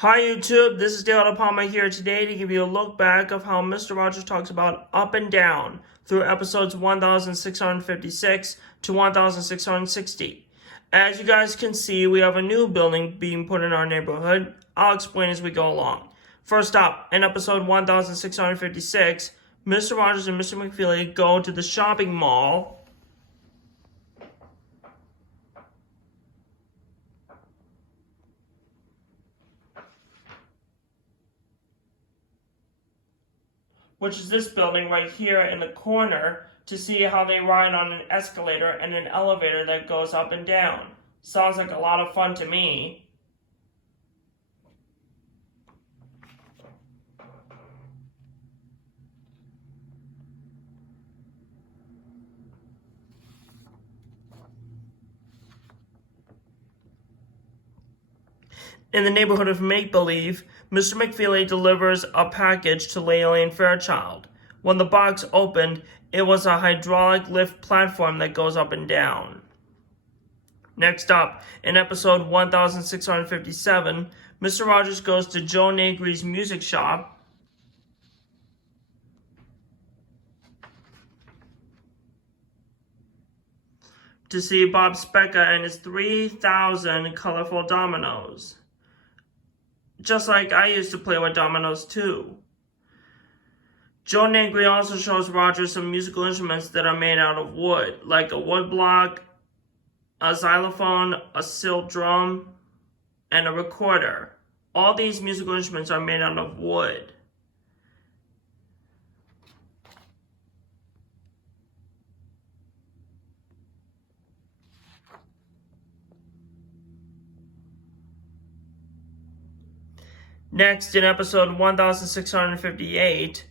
Hi YouTube, this is Dale Palma here today to give you a look back of how Mr. Rogers talks about up and down through episodes 1656 to 1660. As you guys can see, we have a new building being put in our neighborhood. I'll explain as we go along. First up, in episode 1656, Mr. Rogers and Mr. McFeely go to the shopping mall which is this building right here in the corner, to see how they ride on an escalator and an elevator that goes up and down. Sounds like a lot of fun to me. In the neighborhood of Make-Believe, Mr. McFeely delivers a package to Layla Fairchild. When the box opened, it was a hydraulic lift platform that goes up and down. Next up, in episode 1657, Mr. Rogers goes to Joe Negri's music shop to see Bob Specca and his 3,000 colorful dominoes. Just like I used to play with dominoes too. Joe Negri also shows Rogers some musical instruments that are made out of wood, like a wood block, a xylophone, a steel drum, and a recorder. All these musical instruments are made out of wood. Next, in episode 1658,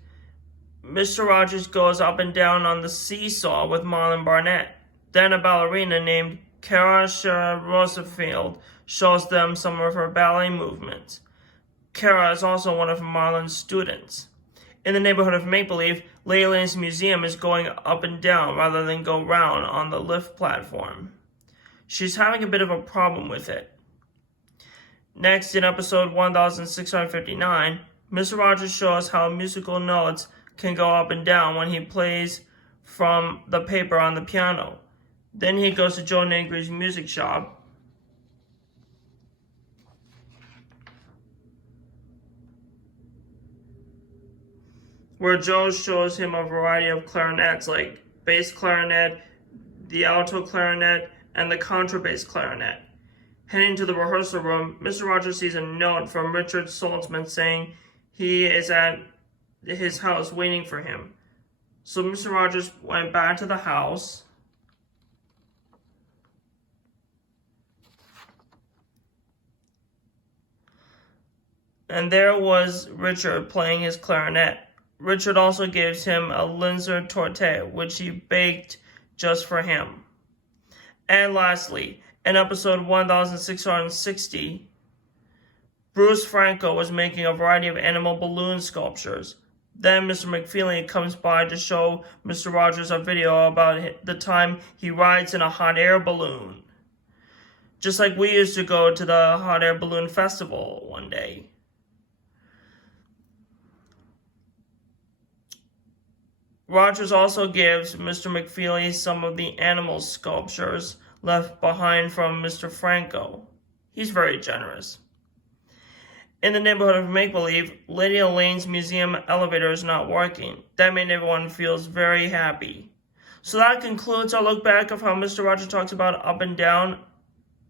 Mr. Rogers goes up and down on the seesaw with Marlon Barnett. Then a ballerina named Kara Rosenfield shows them some of her ballet movements. Kara is also one of Marlon's students. In the neighborhood of Make-Believe, Layla's museum is going up and down rather than go round on the lift platform. She's having a bit of a problem with it. Next, in episode 1659, Mr. Rogers shows how musical notes can go up and down when he plays from the paper on the piano. Then he goes to Joe Negri's music shop, where Joe shows him a variety of clarinets like bass clarinet, the alto clarinet, and the contrabass clarinet. Heading to the rehearsal room, Mr. Rogers sees a note from Richard Saltzman saying he is at his house waiting for him. So Mr. Rogers went back to the house and there was Richard playing his clarinet. Richard also gives him a Linzer torte, which he baked just for him. And lastly, in episode 1660, Bruce Franco was making a variety of animal balloon sculptures. Then Mr. McFeely comes by to show Mr. Rogers a video about the time he rides in a hot air balloon. Just like we used to go to the hot air balloon festival one day. Rogers also gives Mr. McFeely some of the animal sculptures left behind from Mr. Franco. He's very generous. In the neighborhood of Make-Believe, Lady Elaine's museum elevator is not working. That made everyone feel very happy. So that concludes our look back of how Mr. Rogers talks about up and down.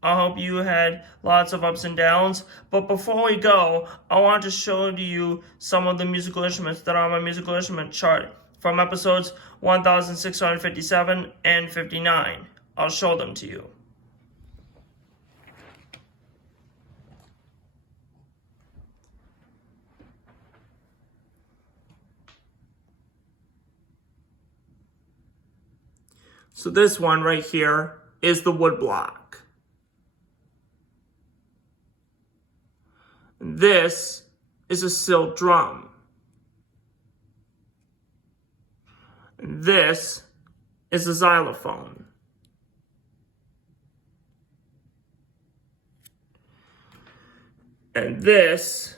I hope you had lots of ups and downs. But before we go, I want to show you some of the musical instruments that are on my musical instrument chart from episodes 1657 and 59. I'll show them to you. So this one right here is the wood block. This is a steel drum. This is a xylophone. And this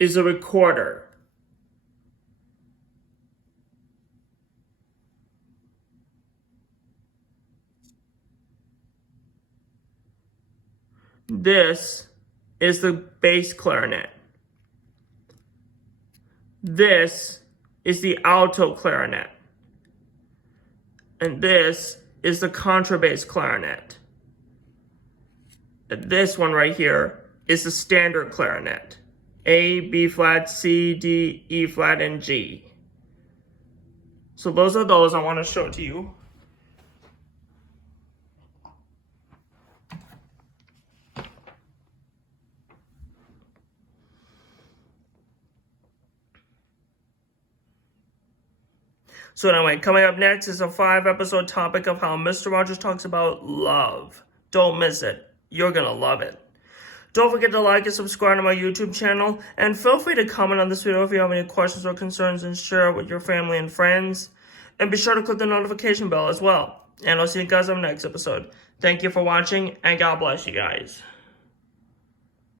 is a recorder. This is the bass clarinet. This is the alto clarinet. And this is the contrabass clarinet. And this one right here is the standard clarinet. A, B flat, C, D, E flat, and G. So those are those I want to show to you. So anyway, coming up next is a 5-episode topic of how Mr. Rogers talks about love. Don't miss it. You're going to love it. Don't forget to like and subscribe to my YouTube channel. And feel free to comment on this video if you have any questions or concerns and share it with your family and friends. And be sure to click the notification bell as well. And I'll see you guys on the next episode. Thank you for watching and God bless you guys.